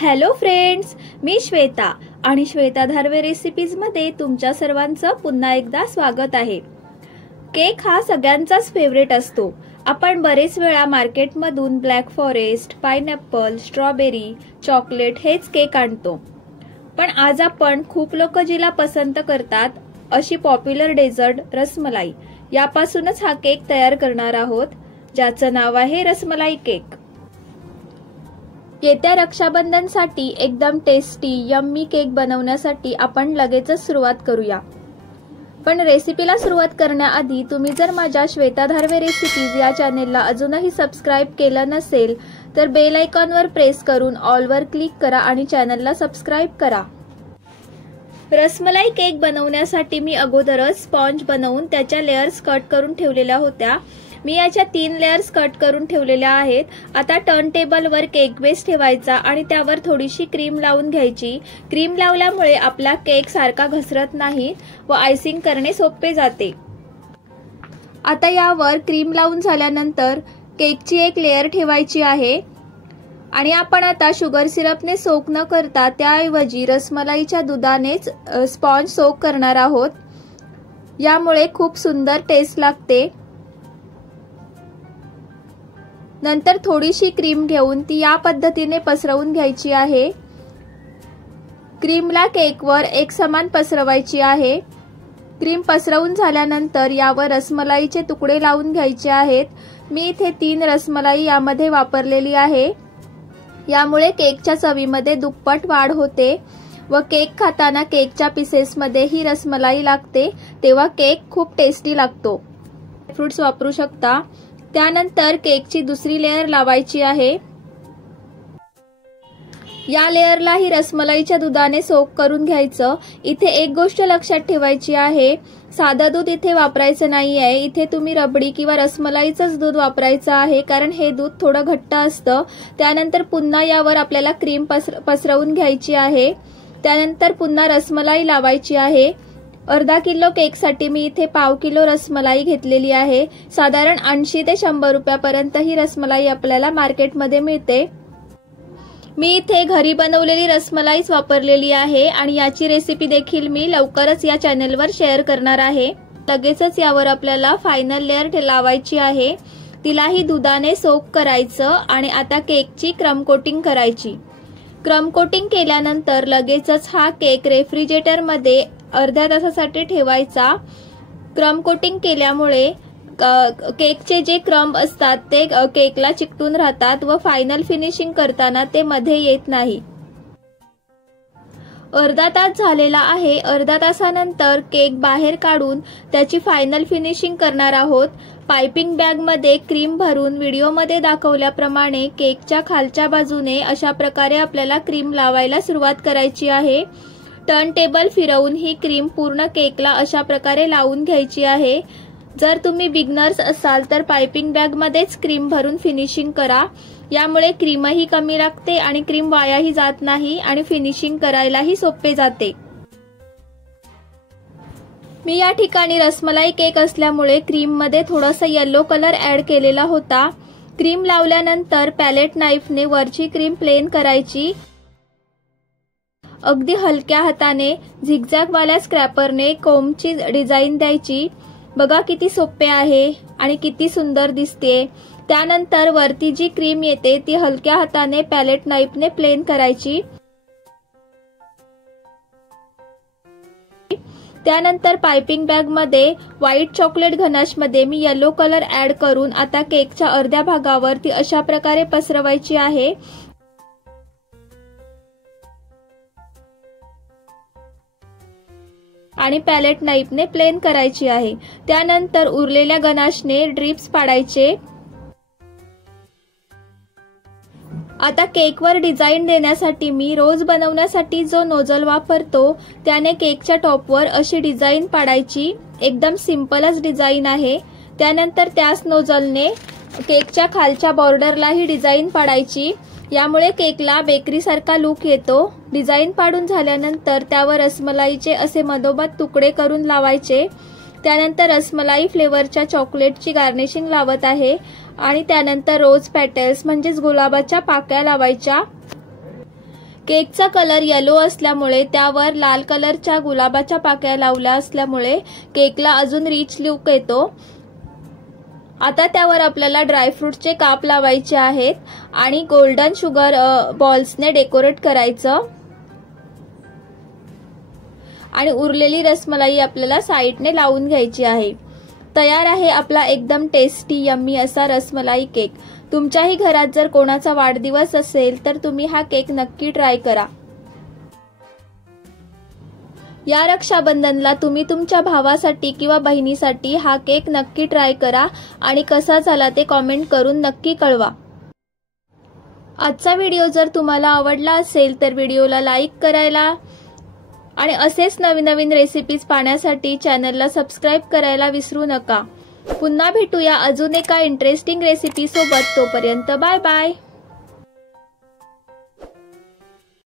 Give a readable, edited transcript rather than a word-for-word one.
Hello friends, मी श्वेता आणि Shweta धारवे recipes मध्ये तुमच्या सर्वांचं पुन्हा एकदा स्वागत आहे। केक हा सगळ्यांचाच फेवरेट असतो। आपण बरेच वेळा मार्केटमधून black forest, pineapple, strawberry, chocolate हेच केक आणतो। पण आज आपण खूप लोक जिला पसंत करतात अशी पॉप्युलर डेझर्ट रसमलाई यापासूनच हा केक तयार करणार आहोत, ज्याचं नाव आहे रसमलाई केक। येत्या रक्षाबंधनसाठी एकदम टेस्टी यम्मी केक बनवण्यासाठी आपण लगेचच सुरुवात करूया। पण रेसिपीला सुरुवात करण्याआधी तुम्ही जर माझ्या श्वेता धारवे रेसिपीज या चॅनेलला अजूनही सबस्क्राइब केलं नसेल तर बेल आयकॉनवर प्रेस करून ऑल वर क्लिक करा आणि चॅनलला सबस्क्राइब करा। रसमलाई केक बनवण्यासाठी मी अगोदरच स्पॉन्ज बनवून त्याच्या लेयर्स कट करून ठेवलेल्या होत्या। मी याच्या 3 लेयर्स कट करून ठेवलेल्या आहेत। आता टर्न टेबल वर केक बेस ठेवायचा आणि त्यावर थोडीशी क्रीम लावून घ्यायची। क्रीम लावल्यामुळे आपला केक सारखा घसरत नाही व आयसिंग करणे सोपे जाते। आता यावर क्रीम लावून झाल्यानंतर केकची एक लेयर ठेवायची आहे आणि आपण आता शुगर सिरपने सोक न करता त्याऐवजी रसमलाईच्या दुधानेच स्पॉन्ज सोक करणार आहोत। यामुळे खूप सुंदर टेस्ट लागते। नंतर थोडीशी क्रीम घेऊन ती या पद्धतीने पसरवून घ्यायची आहे। क्रीमला केकवर एक समान पसरवायची आहे। क्रीम पसरवून झाल्यानंतर यावर रसमलाईचे तुकडे लावून घ्यायचे आहेत। मी इथे 3 रसमलाई यामध्ये वापरलेली आहे। यामुळे केकच्या चवीमध्ये दुप्पट वाढ होते व केक खाताना केकच्या पीसेसमध्ये ही रसमलाई लागते, तेव्हा केक खूप टेस्टी लागतो। फ्रूट्स वापरू शकता। त्यानंतर केकची दुसरी लेयर लावायची आहे। या लेयरला ही रसमलाईच्या दुधाने सोक करून घ्यायचं। इथे एक गोष्ट लक्षात ठेवायची आहे, साधं दूध इथे वापरायचं नाहीये। इथे तुम्ही रबडी किंवा रसमलाईचंच दूध वापरायचं आहे, कारण हे दूध थोडं घट्ट असतं। त्यानंतर पुन्हा यावर आपल्याला क्रीम पसरवून घ्यायची आहे। त्यानंतर पुन्हा रसमलाई लावायची आहे। अर्धा किलो केकसाठी मी इथे पाव किलो रसमलाई घेतलेली आहे। साधारण 80 ते 100 रुपयापर्यंत ही रसमलाई आपल्याला मार्केटमध्ये मिळते। मी इथे घरी बनवलेली रसमलाईच वापरलेली आहे आणि याची रेसिपी देखील मी लवकरच या चॅनेलवर शेअर करणार आहे। लगेचच यावर आपल्याला फायनल लेयर लावायची आहे। तिलाही दुधाने सोक करायचं आणि आता केकची क्रम कोटिंग करायची। क्रम कोटिंग केल्यानंतर लगेचच हा केक रेफ्रिजरेटर मध्ये अर्ध्या तासासाठी ठेवायचा। क्रम कोटिंग केल्यामुळे केकचे जे क्रम्ब असतात ते केकला चिकटून राहतात व फायनल फिनिशिंग करताना ते मध्ये येत नाही। अर्धा तास झालेला आहे। अर्धा तासानंतर केक बाहेर काढून त्याची फायनल फिनिशिंग करणार आहोत। पाइपिंग बॅग मध्ये क्रीम भरून व्हिडिओमध्ये दाखवल्याप्रमाणे केकच्या खालच्या बाजूने अशा प्रकारे आपल्याला क्रीम लावायला सुरुवात करायची आहे। टर्न टेबल फिरवून ही क्रीम पूर्ण केकला अशा प्रकारे लावून घ्यायची आहे। जर तुम्ही बिगनर्स असाल तर पाइपिंग बॅग मध्येच क्रीम भरून फिनिशिंग करा। यामुळे क्रीमही कमी लागते आणि क्रीम वायाही जात नाही आणि फिनिशिंग करायलाही सोपे जाते। मी या ठिकाणी रसमलाई केक असल्यामुळे क्रीम मध्ये थोडासा येलो कलर ऍड केलेला होता। क्रीम लावल्यानंतर पॅलेट नाईफने वरची क्रीम प्लेन करायची। अगदी हलक्या हाताने झिगझॅग वाल्या स्क्रॅपरने कोमची डिझाईन द्यायची। बघा किती सोपे आहे आणि किती सुंदर दिसते। त्यानंतर वरती जी क्रीम येते ती हलक्या हाताने पॅलेट नाईफने प्लेन करायची। त्यानंतर पाइपिंग बॅग मध्ये व्हाईट चॉकलेट गनाश मध्ये मी येलो कलर ऍड करून आता केकच्या अर्ध्या भागावर ती अशा प्रकारे पसरवायची आहे। आणि पॅलेट नाईफने प्लेन करायची आहे। त्यानंतर उरलेल्या गनाशने ड्रिप्स पाडायचे। आता केकवर डिझाईन देण्यासाठी मी रोज बनवण्यासाठी जो नोझल वापरतो त्याने केकच्या टॉपवर अशी डिझाईन पाडायची। एकदम सिंपलच डिझाईन आहे। त्यानंतर त्याच नोझलने केकच्या खालच्या बॉर्डरलाही डिझाईन पाडायची। यामुळे केकला बेकरी सारखा लुक येतो। डिझाईन पाडून झाल्यानंतर त्यावर रसमलाईचे असे मधोमध तुकडे करून लावायचे। त्यानंतर रसमलाई फ्लेवरच्या चॉकलेटची गार्निशिंग लावत आहे आणि त्यानंतर रोज पेटल्स म्हणजेच गुलाबाच्या पाकळ्या लावायच्या। केकचा कलर येलो असल्यामुळे त्यावर लाल कलरच्या गुलाबाच्या पाकळ्या लावल्या असल्यामुळे केकला अजून रिच लुक येतो। आता त्यावर आपल्याला ड्रायफ्रूटचे काप लावायचे आहेत आणि गोल्डन शुगर बॉल्सने डेकोरेट करायचं आणि उरलेली रसमलाई आपल्याला साइडने लावून घ्यायची आहे। तयार आहे आपला एकदम टेस्टी यम्मी असा रसमलाई केक। तुमच्याही घरात जर कोणाचा वाढदिवस असेल तर तुम्ही हा केक नक्की ट्राय करा। या रक्षाबंधनला तुम्ही तुमच्या भावासाठी किंवा बहिणीसाठी हा केक नक्की ट्राय करा आणि कसा झाला ते कमेंट करून नक्की कळवा। आजचा व्हिडिओ जर तुम्हाला आवडला असेल तर व्हिडिओला लाईक करायला आणि असेच नवीन नवीन रेसिपीज पाहण्यासाठी चॅनलला सबस्क्राइब करायला विसरू नका। पुन्हा भेटूया अजून एका इंटरेस्टिंग रेसिपी सोबत। तोपर्यंत बाय बाय।